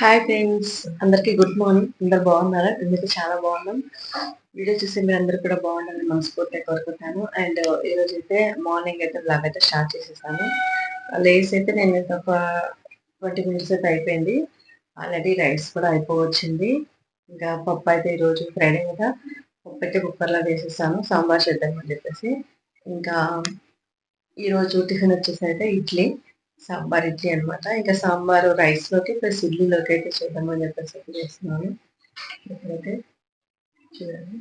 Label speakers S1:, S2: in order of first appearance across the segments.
S1: Hi friends అందరికీ good morning అందరు బాగున్నారా? ఎందుకు చాలా బాగున్నాం వీడియో చూసి మీరు అందరు కూడా బాగుండాలని మనస్ఫూర్తిగా కోరుకుంటాను. అండ్ ఈరోజు అయితే మార్నింగ్ అయితే బ్లాగ్ అయితే స్టార్ట్ చేసేసాను. లేస్ అయితే నేను ఒక ట్వంటీ మినిట్స్ అయితే అయిపోయింది. ఆల్రెడీ రైస్ కూడా అయిపోవచ్చింది. ఇంకా పప్పు అయితే ఈరోజు ఫ్రైడే కదా. పప్పు అయితే కుక్కర్లో వేసేసాను. సాంబార్ చేద్దామని చెప్పేసి. ఇంకా ఈరోజు టిఫిన్ వచ్చేసి అయితే ఇడ్లీ. సాంబార్ ఇడ్లీ అనమాట ఇంకా సాంబార్ రైస్లోకి ప్లస్ ఇడ్లీలోకి అయితే చేద్దామని చెప్పేసి చేస్తున్నాను. ఇప్పుడైతే చూడండి.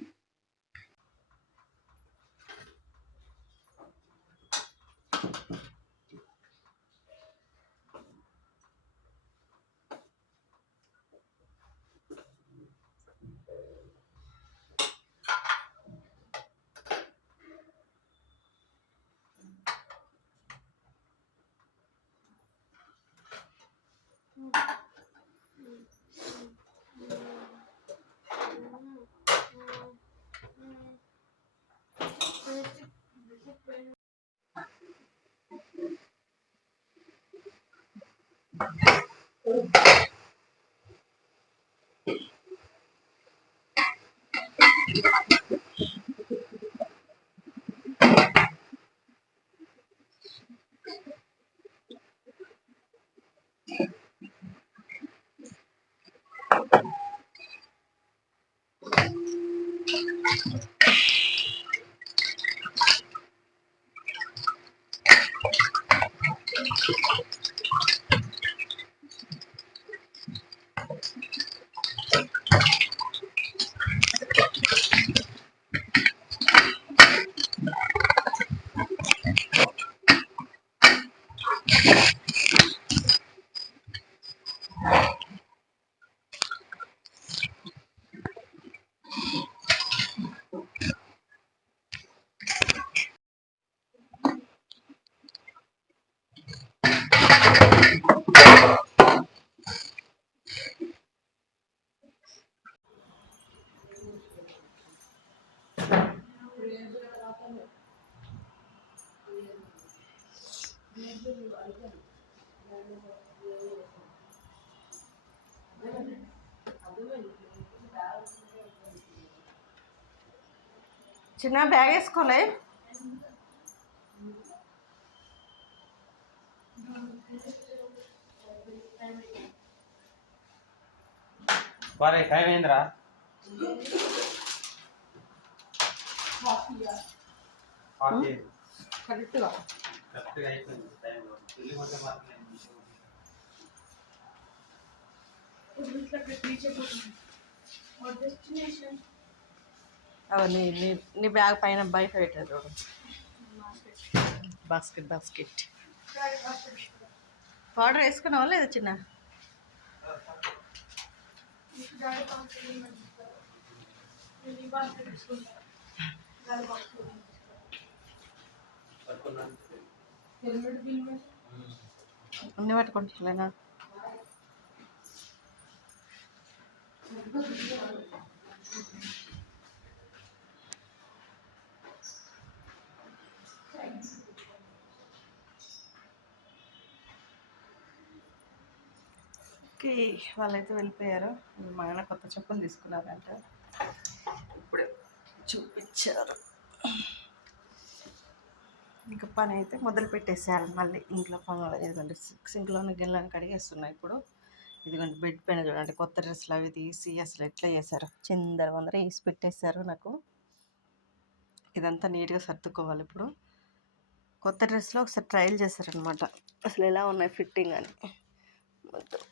S1: Thank you.
S2: చిన్న బ్యాగ్ వేసుకోలే
S3: బారే టైం అయిందిరా కాఫీ
S2: కరెక్ట్గా
S3: కరెక్ట్గా అయిపోయింది టైం వెళ్ళి కొంచెం మాత్రమే
S2: అవన్నీ నీ నీ బ్యాగ్ పైన బయట పెట్టారు బాస్కెట్ బాస్కెట్. పౌడర్ వేసుకున్నావా లేదా చిన్న? అన్ని పట్టుకుంటులేనా ఓకే వాళ్ళైతే వెళ్ళిపోయారు. మా ఆయన కొత్త చెప్పులు తీసుకున్నారంట. ఇప్పుడు చూపించారు. ఇంకా పని అయితే మొదలు పెట్టేసేయాలి మళ్ళీ ఇంట్లో పనులు ఇదిగోండి సింక్లోని గిన్నెలను కడిగేస్తున్నాయి ఇప్పుడు. ఇదిగోండి బెడ్ పైన చూడండి కొత్త డ్రెస్సులు అవి తీసి అసలు ఎట్లా చేశారు? చిందర వందర వేసి పెట్టేశారు నాకు. ఇదంతా నీట్గా సర్దుకోవాలి ఇప్పుడు. కొత్త డ్రెస్లో ఒకసారి ట్రయల్ చేశారనమాట అసలు ఎలా ఉన్నాయి ఫిట్టింగ్ అని.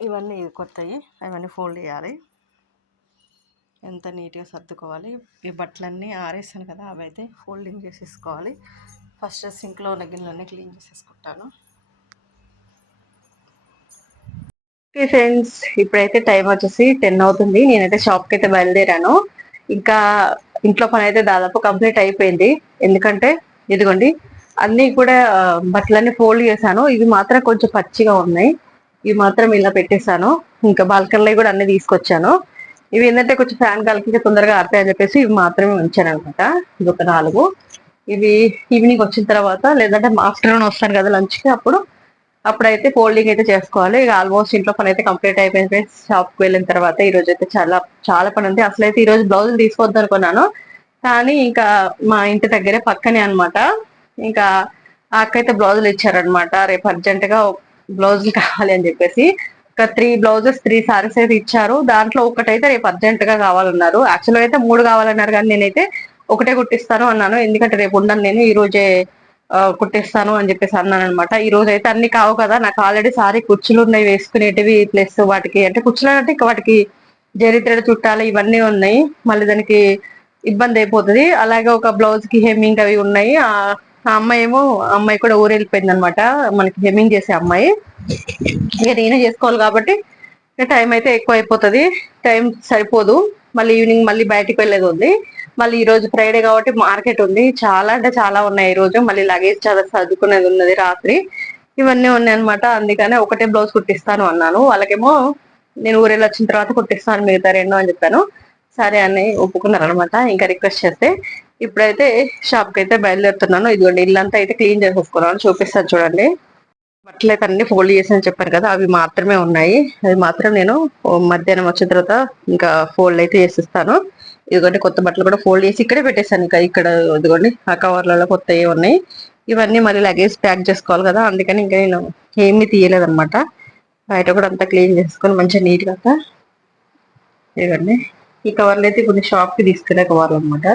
S2: ఇవన్నీ కొత్తవి అవన్నీ ఫోల్డ్ చేయాలి. ఎంత నీట్గా సర్దుకోవాలి. ఈ బట్టలన్నీ ఆరేసాను కదా అవి అయితే ఫోల్డింగ్ చేసేసుకోవాలి. ఫస్ట్ సింక్లో ఉన్న గిన్నెలన్నీ క్లీన్ చేసేసుకుంటాను.
S1: ఓకే ఫ్రెండ్స్ ఇప్పుడైతే టైం వచ్చేసి టెన్ అవుతుంది. నేనైతే షాప్కి అయితే బయలుదేరాను. ఇంకా ఇంట్లో పని అయితే దాదాపు కంప్లీట్ అయిపోయింది. ఎందుకంటే ఇదిగోండి అన్నీ కూడా బట్టలన్నీ ఫోల్డ్ చేశాను. ఇవి మాత్రం కొంచెం పచ్చిగా ఉన్నాయి. ఇవి మాత్రం ఇలా పెట్టేశాను. ఇంకా బాల్కనీలో కూడా అన్ని తీసుకొచ్చాను. ఇవి ఏంటంటే కొంచెం ఫ్యాన్ కాలకి తొందరగా ఆడతాయని చెప్పేసి ఇవి మాత్రమే ఉంచాను అనమాట ఇది ఒక నాలుగు. ఇవి ఈవినింగ్ వచ్చిన తర్వాత లేదంటే ఆఫ్టర్నూన్ వస్తాను కదా లంచ్కి అప్పుడు అప్పుడైతే ఫోల్డింగ్ అయితే చేసుకోవాలి. ఇక ఆల్మోస్ట్ ఇంట్లో పని అయితే కంప్లీట్ అయిపోయింది ఫ్రెండ్స్. షాప్కి వెళ్ళిన తర్వాత ఈ రోజు అయితే చాలా చాలా పని ఉంది. అసలు అయితే ఈ రోజు బ్లౌజులు తీసుకోవద్దు అనుకున్నాను. కానీ ఇంకా మా ఇంటి దగ్గరే పక్కనే అనమాట ఇంకా ఆ అక్క అయితే బ్లౌజులు ఇచ్చారనమాట రేపు అర్జెంట్గా బ్లౌజులు కావాలి అని చెప్పేసి ఒక త్రీ బ్లౌజెస్ త్రీ సారీస్ అయితే ఇచ్చారు. దాంట్లో ఒకటైతే రేపు అర్జెంట్గా కావాలన్నారు యాక్చువల్ అయితే మూడు కావాలన్నారు కానీ నేనైతే ఒకటే కుట్టిస్తాను అన్నాను. ఎందుకంటే రేపు ఉండను నేను ఈ రోజే కుట్టిస్తాను అని చెప్పేసి అన్నాను అనమాట ఈ రోజు అయితే అన్ని కావు కదా. నాకు ఆల్రెడీ సారీ కుర్చీలు ఉన్నాయి వేసుకునేటివి ప్లస్ వాటికి అంటే కుర్చీలు అంటే ఇంకా వాటికి జరిత్రడ చుట్టాలు ఇవన్నీ ఉన్నాయి. మళ్ళీ దానికి ఇబ్బంది అయిపోతుంది. అలాగే ఒక బ్లౌజ్కి హెమ్మింగ్ అవి ఉన్నాయి. ఆ అమ్మాయి ఏమో ఆ అమ్మాయి కూడా ఊరు వెళ్ళిపోయింది అనమాట మనకి హెమ్మింగ్ చేసే అమ్మాయి. ఇక నేనే చేసుకోవాలి కాబట్టి ఇక టైం అయితే ఎక్కువ అయిపోతుంది టైం సరిపోదు. మళ్ళీ ఈవినింగ్ మళ్ళీ బయటికి వెళ్ళేది ఉంది. మళ్ళీ ఈ రోజు ఫ్రైడే కాబట్టి మార్కెట్ ఉంది. చాలా అంటే చాలా ఉన్నాయి ఈ రోజు. మళ్ళీ లగేజ్ చాలా సర్దుకునేది ఉన్నది రాత్రి. ఇవన్నీ ఉన్నాయి అనమాట అందుకనే ఒకటే బ్లౌజ్ కుట్టిస్తాను అన్నాను. వాళ్ళకేమో నేను ఊరెళ్ళి వచ్చిన తర్వాత కుట్టిస్తాను మిగతా రెండు అని చెప్పాను. సరే అని ఒప్పుకున్నారు అనమాట ఇంకా రిక్వెస్ట్ చేస్తే ఇప్పుడైతే షాప్కి అయితే బయలుదేరుతున్నాను. ఇదిగోండి ఇల్లంతా అయితే క్లీన్ చేసేసుకున్నాను. చూపిస్తాను చూడండి. బట్టలు అయితే అన్ని ఫోల్డ్ చేసి చెప్పాను కదా అవి మాత్రమే ఉన్నాయి. అవి మాత్రం నేను మధ్యాహ్నం వచ్చిన తర్వాత ఇంకా ఫోల్డ్ అయితే చేసిస్తాను. ఇదిగోండి కొత్త బట్టలు కూడా ఫోల్డ్ చేసి ఇక్కడే పెట్టేశాను. ఇంకా ఇక్కడ ఇదిగోండి ఆ కవర్లలో కొత్తవి ఉన్నాయి. ఇవన్నీ మళ్ళీ లగేజ్ ప్యాక్ చేసుకోవాలి కదా అందుకని ఇంకా నేను ఏమీ తీయలేదన్నమాట. బయట కూడా అంతా క్లీన్ చేసుకొని మంచిగా నీట్గా ఇదిగోండి ఈ కవర్లు అయితే కొన్ని షాప్కి తీసుకునే కవర్లు అనమాట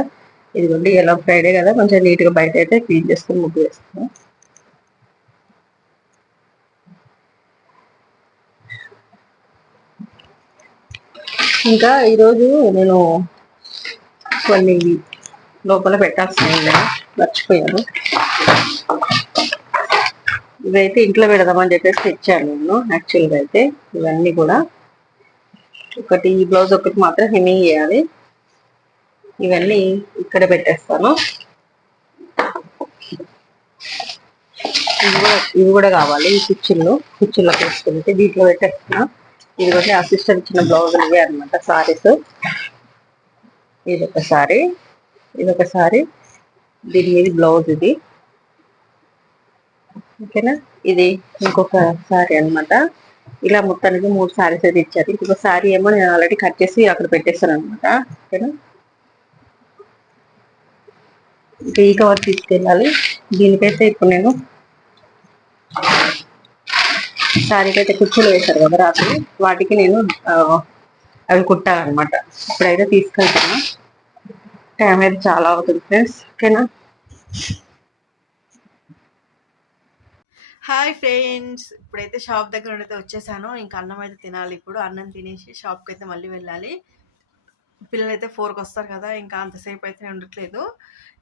S1: ఇదిగోండి ఎలా ఫ్రైడే కదా కొంచెం నీట్గా బయట అయితే క్లీన్ చేసుకుని ముగ్గు వేస్తాను. ఇంకా ఈరోజు నేను కొన్ని లోపల పెట్టాల్సిన మర్చిపోయాను. ఇవైతే ఇంట్లో పెడదామని చెప్పేసి తెచ్చాను నేను యాక్చువల్గా అయితే ఇవన్నీ కూడా. ఒకటి ఈ బ్లౌజ్ ఒకటి మాత్రం హెమింగ్ చేయాలి. ఇవన్నీ ఇక్కడ పెట్టేస్తాను. ఇవి కూడా ఇవి కూడా కావాలి ఈ కుర్చీల్లో కుర్చీల్లో వేసుకుంటే దీంట్లో పెట్టేస్తున్నా. ఇది కూడా అసిస్టెంట్ ఇచ్చిన బ్లౌజులు ఇవే అనమాట సారీస్ ఇది ఒక సారీ ఇది ఒక సారీ దీని మీద బ్లౌజ్ ఇది. ఓకేనా? ఇది ఇంకొక సారీ అన్నమాట. ఇలా మొత్తానికి మూడు సారీస్ అయితే ఇచ్చారు. ఇంకొక సారీ ఏమో నేను ఆల్రెడీ కట్ చేసి అక్కడ పెట్టేస్తాను అనమాట ఓకేనా? ఇంకా ఈ కవర్ తీసుకెళ్ళాలి. దీనికైతే ఇప్పుడు నేను సారీకి అయితే కుర్చీలు వేశారు కదా రాత్రి. వాటికి నేను అవి కుట్టాలన్నమాట. ఇప్పుడైతే తీసుకెళ్తాను టైం అయితే చాలా అవుతుంది ఫ్రెండ్స్. ఓకేనా?
S2: Hi friends. ఇప్పుడైతే షాప్ దగ్గర అయితే వచ్చేసాను. ఇంకా అన్నం అయితే తినాలి ఇప్పుడు. అన్నం తినేసి షాప్కి అయితే మళ్ళీ వెళ్ళాలి. పిల్లలు అయితే ఫోర్కి వస్తారు కదా. ఇంకా అంతసేపు అయితే ఉండట్లేదు.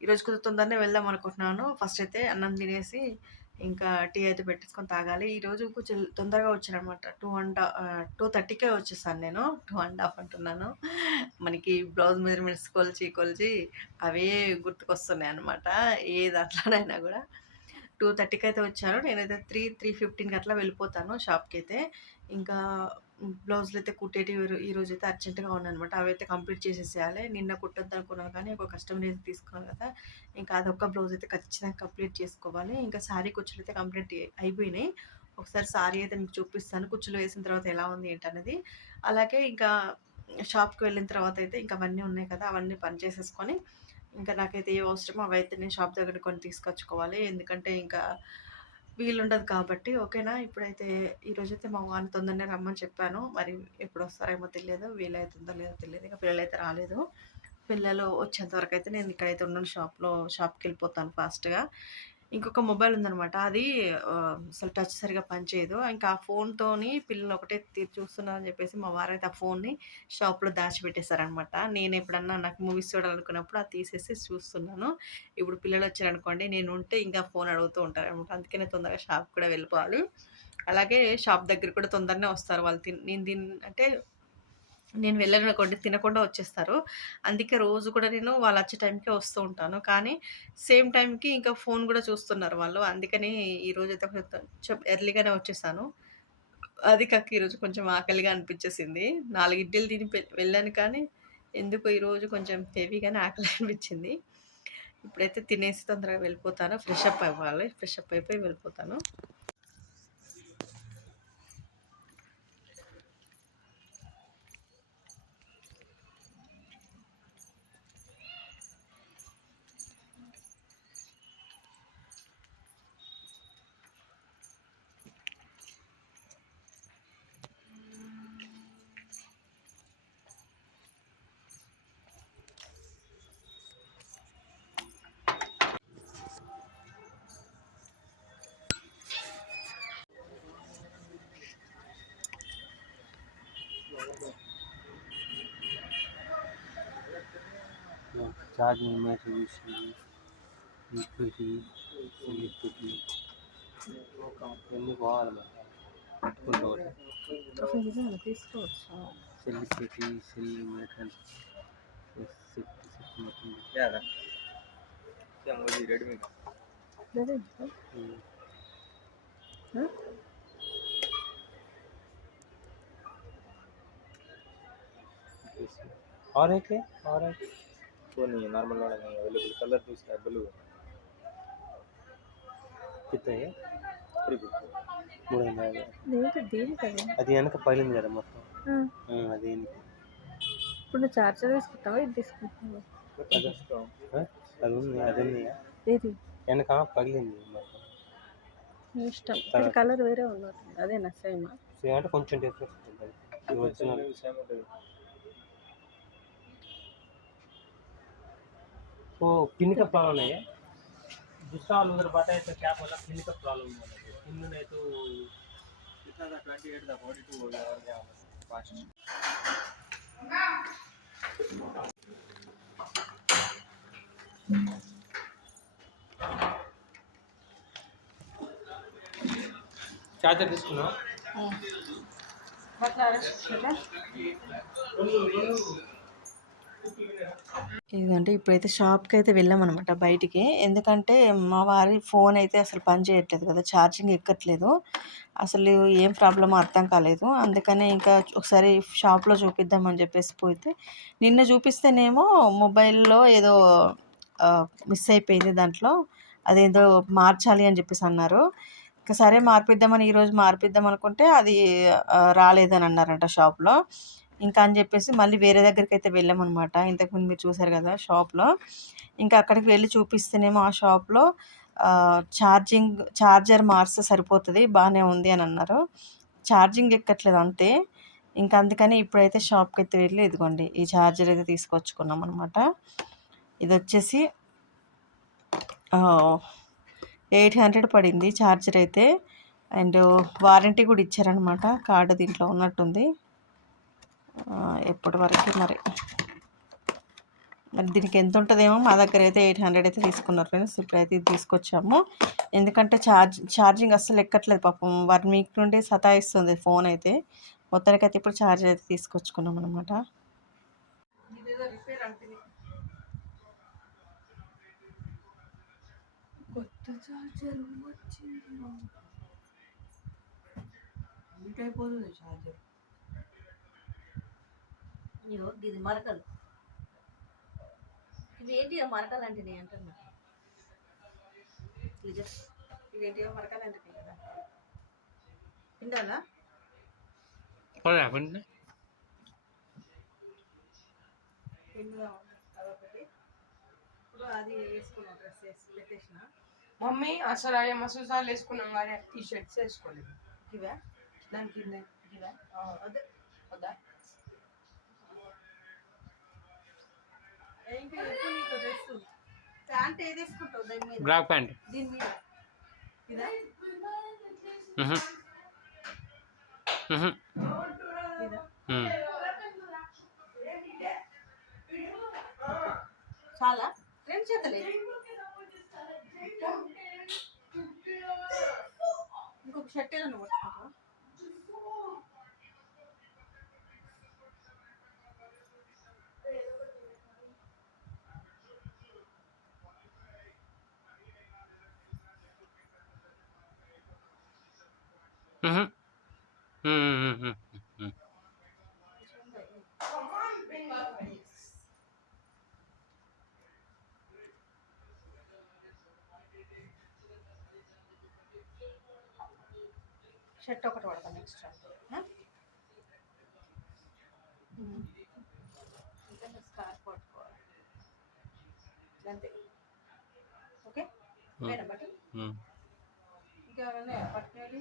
S2: ఈరోజు కొంచెం తొందరనే వెళ్దాం అనుకుంటున్నాను. ఫస్ట్ అయితే అన్నం తినేసి ఇంకా టీ అయితే పెట్టేసుకొని తాగాలి. ఈరోజు కొంచెం తొందరగా వచ్చానమాట టూ అండ్ టూ థర్టీకే వచ్చేసాను నేను. టూ అండ్ హాఫ్ అంటున్నాను. మనకి బ్లౌజ్ మెజర్మెంట్స్ కొలిచి కొలిచి అవే గుర్తుకొస్తున్నాయి అనమాట ఏ దాంట్లోనైనా కూడా. టూ థర్టీకి అయితే వచ్చాను. నేనైతే త్రీ త్రీ ఫిఫ్టీన్కి అట్లా వెళ్ళిపోతాను షాప్కి అయితే ఇంకా బ్లౌజులు అయితే కుట్టేటివి ఈ రోజు అయితే అర్జెంటుగా ఉన్నాయన్నమాట. అవి అయితే కంప్లీట్ చేసేసేయాలి. నిన్న కుట్టద్దు అనుకున్నాను కానీ ఒక కస్టమర్ అయితే తీసుకున్నాను కదా ఇంకా అదొక్క బ్లౌజ్ అయితే ఖచ్చితంగా కంప్లీట్ చేసుకోవాలి. ఇంకా శారీ కుచ్చులు అయితే కంప్లీట్ అయిపోయినాయి. ఒకసారి శారీ అయితే మీకు చూపిస్తాను. కుచ్చులు వేసిన తర్వాత ఎలా ఉంది ఏంటనేది. అలాగే ఇంకా షాప్కి వెళ్ళిన తర్వాత అయితే ఇంకా అవన్నీ ఉన్నాయి కదా అవన్నీ పని చేసేసుకొని ఇంకా నాకైతే ఏ అవసరమో అవి అయితే నేను షాప్ దగ్గర కొన్ని తీసుకొచ్చుకోవాలి. ఎందుకంటే ఇంకా వీలు ఉండదు కాబట్టి ఓకేనా? ఇప్పుడైతే ఈరోజు అయితే మా వాడిని తొందరనే రమ్మని చెప్పాను. మరి ఎప్పుడు వస్తారేమో తెలియదు. వీలవుతుందో లేదో తెలియదు. ఇంకా పిల్లలు అయితే రాలేదు. పిల్లలు వచ్చేంత వరకు అయితే నేను ఇక్కడైతే ఉన్నాను షాప్లో షాప్కి వెళ్ళిపోతాను ఫాస్ట్గా. ఇంకొక మొబైల్ ఉందనమాట అది అసలు టచ్ సరిగా పనిచేయదు. ఇంకా ఆ ఫోన్తోని పిల్లలు ఒకటే తీరు చూస్తున్నారని చెప్పేసి మా వారైతే ఆ ఫోన్ని షాప్లో దాచిపెట్టేశారనమాట నేను ఎప్పుడన్నా నాకు మూవీస్ చూడాలనుకున్నప్పుడు అది తీసేసి చూస్తున్నాను. ఇప్పుడు పిల్లలు వచ్చారనుకోండి నేను ఉంటే ఇంకా ఫోన్ అడుగుతూ ఉంటారు అనమాట అందుకనే తొందరగా షాప్ కూడా వెళ్ళిపోవాలి. అలాగే షాప్ దగ్గర కూడా తొందరనే వస్తారు వాళ్ళు తిన్ నేను దీన్ని అంటే నేను వెళ్ళనుకోండి తినకుండా వచ్చేస్తారు. అందుకే రోజు కూడా నేను వాళ్ళు వచ్చే టైంకే వస్తూ ఉంటాను. కానీ సేమ్ టైంకి ఇంకా ఫోన్ కూడా చూస్తున్నారు వాళ్ళు. అందుకని ఈరోజు అయితే కొంచెం ఎర్లీగానే వచ్చేసాను. అది కాక ఈరోజు కొంచెం ఆకలిగా అనిపించేసింది. నాలుగు ఇడ్లీలు తిని వెళ్ళాను కానీ ఎందుకో ఈరోజు కొంచెం హెవీగానే ఆకలి అనిపించింది. ఇప్పుడైతే తినేసి తొందరగా వెళ్ళిపోతాను. ఫ్రెష్ అప్ అవ్వాలి. ఫ్రెష్ అప్ అయిపోయి వెళ్ళిపోతాను.
S3: ఛార్జింగ్ మీటర్ చూసి ఈక్విటీ ఈక్విటీ ఎన్ని పోవాలి మరి పెట్టుకుంటూ
S2: అసలు నిజంగా తీసుకోవచ్చు
S3: cell city cell meter set set మొత్తం
S4: यार क्या मुझे रेडमी
S2: అదే
S3: ఉమ్. और है क्या और है
S4: वो नहीं है नॉर्मल वाला नहीं अवेलेबल कलर तो इसका ब्लू है
S3: कितना है
S4: थ्री फिफ्टी
S3: మూడు వందల యాభై
S2: దేనికి దేని కదా
S3: అది వెనక పగిలింది కదా మొత్తం
S2: ఆ,
S3: ఉమ్, అది వెనక.
S2: ఇప్పుడు నువ్వు చార్జర్ తీసుకుంటావా ఇది తీసుకుంటావా
S3: అది ఆ? అది ఉంది అది ఉంది
S2: ఏది
S3: వెనక పగిలింది మొత్తం
S2: నీ ఇష్టం ఇది కలర్ వేరే ఉన్నట్టుంది అదేనా సేమ్
S3: సో అంటే కొంచెం డిఫరెన్స్ ఉంటుంది ఇది ఒరిజినల్
S4: सेम ఉంటుంది
S3: तो पिन का प्रॉब्लम नहीं है दूसरा वाला उधर बताए तो क्या बोला पिन का प्रॉब्लम बोला पिन नहीं तो
S4: कितना था ट्वेंटी एट था फोर्टी टू हो गया और क्या फास्ट
S3: चार्जर తీసుకున్నా
S2: ఇదంటే ఇప్పుడైతే షాప్కి అయితే వెళ్ళామన్నమాట బయటికి. ఎందుకంటే మా వారి ఫోన్ అయితే అసలు పని చేయట్లేదు కదా ఛార్జింగ్ ఎక్కట్లేదు. అసలు ఏం ప్రాబ్లమ్ అర్థం కాలేదు. అందుకనే ఇంకా ఒకసారి షాప్లో చూపిద్దామని చెప్పేసి పోతే నిన్న చూపిస్తేనేమో మొబైల్లో ఏదో మిస్ అయిపోయింది దాంట్లో. అదేదో మార్చాలి అని చెప్పేసి అన్నారు. ఇంకా సరే మార్పిద్దామని ఈరోజు మార్పిద్దాం అనుకుంటే అది రాలేదని అన్నారంట షాప్లో. ఇంకా అని చెప్పేసి మళ్ళీ వేరే దగ్గరికి అయితే వెళ్ళామన్నమాట ఇంతకుముందు మీరు చూసారు కదా షాప్లో. ఇంకా అక్కడికి వెళ్ళి చూపిస్తేనేమో ఆ షాప్లో ఛార్జింగ్ ఛార్జర్ మార్స్తే సరిపోతుంది బాగానే ఉంది అని అన్నారు. ఛార్జింగ్ ఎక్కట్లేదు అంతే. ఇంకా అందుకని ఇప్పుడైతే షాప్కి అయితే వెళ్ళి ఇదిగోండి ఈ ఛార్జర్ అయితే తీసుకొచ్చుకున్నాం అనమాట ఇది వచ్చేసి ఎయిట్ హండ్రెడ్ పడింది ఛార్జర్ అయితే. అండ్ వారంటీ కూడా ఇచ్చారనమాట కార్డు దీంట్లో ఉన్నట్టుంది. ఎప్పటి వరకు మరి? మరి దీనికి ఎంత ఉంటుందేమో మా దగ్గర అయితే ఎయిట్ హండ్రెడ్ అయితే తీసుకున్నారు ఫ్రెండ్స్. ఇప్పుడైతే ఇది తీసుకొచ్చాము. ఎందుకంటే ఛార్జ్ ఛార్జింగ్ అస్సలు ఎక్కట్లేదు పాపం. వన్ వీక్ నుండి సతాయిస్తుంది ఫోన్ అయితే. మొత్తానికి అయితే ఇప్పుడు ఛార్జర్ అయితే తీసుకొచ్చుకున్నాం అనమాట కొత్త ఛార్జర్ వచ్చింది. అయిపోతుంది ఛార్జర్.
S1: ఇగో ఇది మరకలు. ఇవి ఏంటి ఆ మరకలు అంటే నేను అంటున్నా
S2: ఇవేంటివో మరకాలంటే కదా. పిండాలా పిండుదా అదొకటి. ఇప్పుడు అది వేసుకున్నాం డ్రెస్ వేసి పెట్టేసిన.
S5: మమ్మీ అసలు అయ్యే మసూసాలు సార్లు వేసుకున్నాం కానీ టీ షర్ట్స్ వేసుకోలేదు.
S2: ఇవా?
S5: దాని కింద
S2: ఇవా
S5: వద్దా
S2: ఇంకా ఎక్కువ నీకు డ్రెస్ ప్యాంట్ ఏది వేసుకుంటావు దీని మీద?
S3: Black pant.
S2: దీని మీద. ఇదా? ఇదా? చాలా? రెండు చేతలే? ఇంకొక షర్ట్ ఏదన్నా పట్టుకుంటావా షర్ట్ ఒకటి పడతాను ఎక్స్ట్రా ఇంకా స్కార్ఫ్ పట్టుకోవాలి. అంతే. ఓకే? మేడం బట్టి ఇంకెవరైనా పట్టుకునేది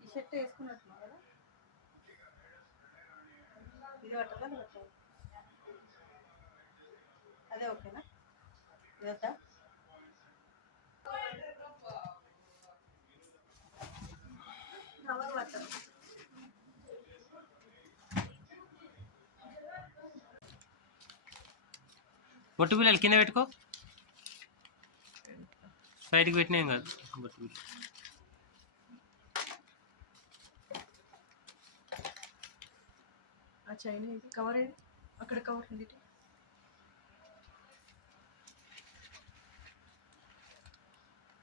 S2: ఈ షర్ట్ వేసుకున్నట్టున్నావు కదా? ఇది పట్టదా అది ఓకేనా?
S3: బొట్టు బిల్లలు కింద పెట్టుకో. సైడ్కి పెట్టినా కాదు. బొట్టు బిల్ల
S2: కవర్ అక్కడ కవర్ ఉంది.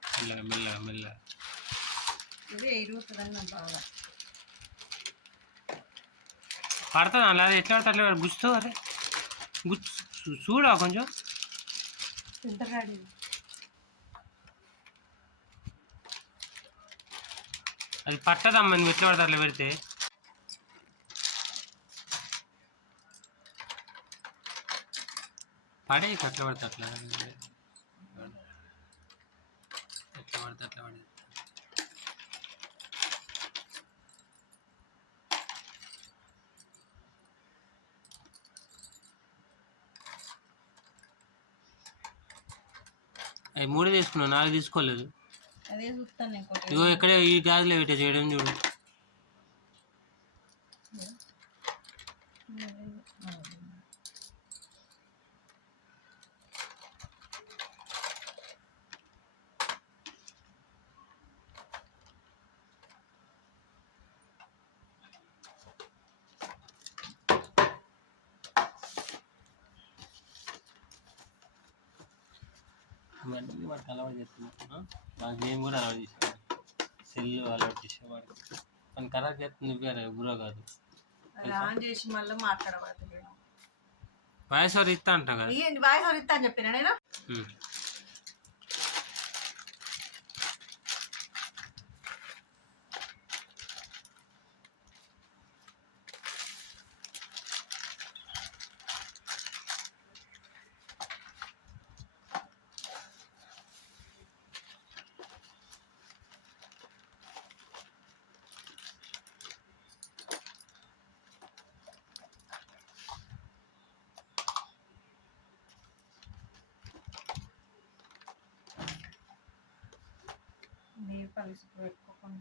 S3: మెల్లగా మెల్లగా మెల్లగా.
S2: ఇది
S3: పడుతుంది? అలా ఎట్లా పడితే అట్లా గుచ్చుతో అరే. గుచ్చు. చూడా కొంచెం? అది పట్టదమ్మా నువ్వు ఎట్లా పడితే అట్లా పెడితే? పడే అట్లా పడితే అట్లా. ఎట్లా పడితే అట్లా పడే అవి మూడు తీసుకున్నావు నాలుగు తీసుకోలేదు.
S2: అదే చూస్తాను నేను ఇంకోటి
S3: ఇగో ఇక్కడే ఈ గాజులో పెట్టే చేయడం చూడు. ఇవన్నీ వాడికి అలవాటు చేస్తున్నాం. నాకు నేను కూడా అలవాటు చేసాను సెల్ అలవాటు చేసేవాడు కానీ ఖరాబ్ చేస్తుంది నువ్వే గురో కాదు.
S2: ఆన్ చేసి మళ్ళీ మాట్లాడబడుతుంది
S3: వయసు వారు ఇస్తా అంట కదా?
S2: వాయిస్ ఎవరు ఇస్తా అని చెప్పిన నేను? ice break ko kung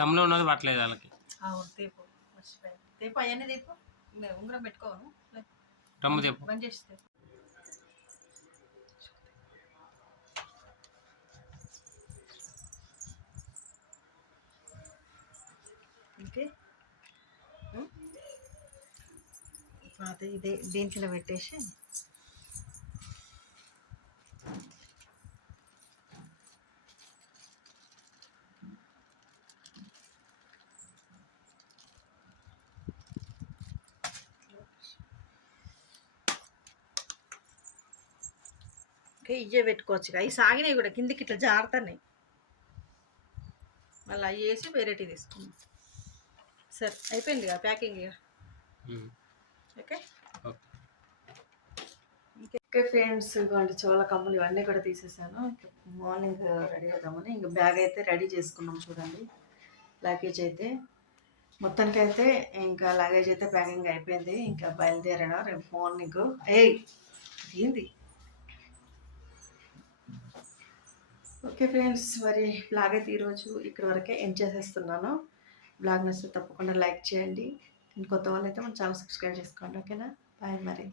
S3: గమ్లో ఉన్నది పట్టలేదు వాళ్ళకి.
S2: అవును తేపు మర్చిపోయాను. తేపు అవన్నీ తేపు. ఉంగరం పెట్టుకోను.
S3: రమ్ము చెప్పు
S2: బంద్ చేసి తేపు. అది ఇదే దీంట్లో పెట్టేసి ఓకే ఇవే పెట్టుకోవచ్చు అవి సాగినాయి కూడా కిందికి ఇట్లా జారుతున్నాయి. మళ్ళీ అవి వేసి వెరైటీ తీసుకుందాం. సరే అయిపోయింది కదా ప్యాకింగ్ ఇక. ఓకే?
S3: ఓకే.
S2: ఓకే ఫ్రెండ్స్ ఇదిగోండి చోళ కమ్ములు ఇవన్నీ కూడా తీసేసాను. మార్నింగ్ రెడీ అవుదామని ఇంకా బ్యాగ్ అయితే రెడీ చేసుకున్నాం చూడండి. లగేజ్ అయితే మొత్తానికి అయితే ఇంకా లగేజ్ అయితే ప్యాకింగ్ అయిపోయింది. ఇంకా బయలుదేరాను రేపు మార్నింగ్. ఏయ్ ఏంది? ఓకే ఫ్రెండ్స్ మరి బ్లాగ్ అయితే ఈరోజు ఇక్కడ వరకే ఎండ్ చేసేస్తున్నాను. బ్లాగ్ నచ్చితే తప్పకుండా లైక్ చేయండి. కొత్త వాళ్ళైతే అయితే మన ఛానల్ సబ్స్క్రైబ్ చేసుకోండి ఓకేనా? బాయ్ మరి.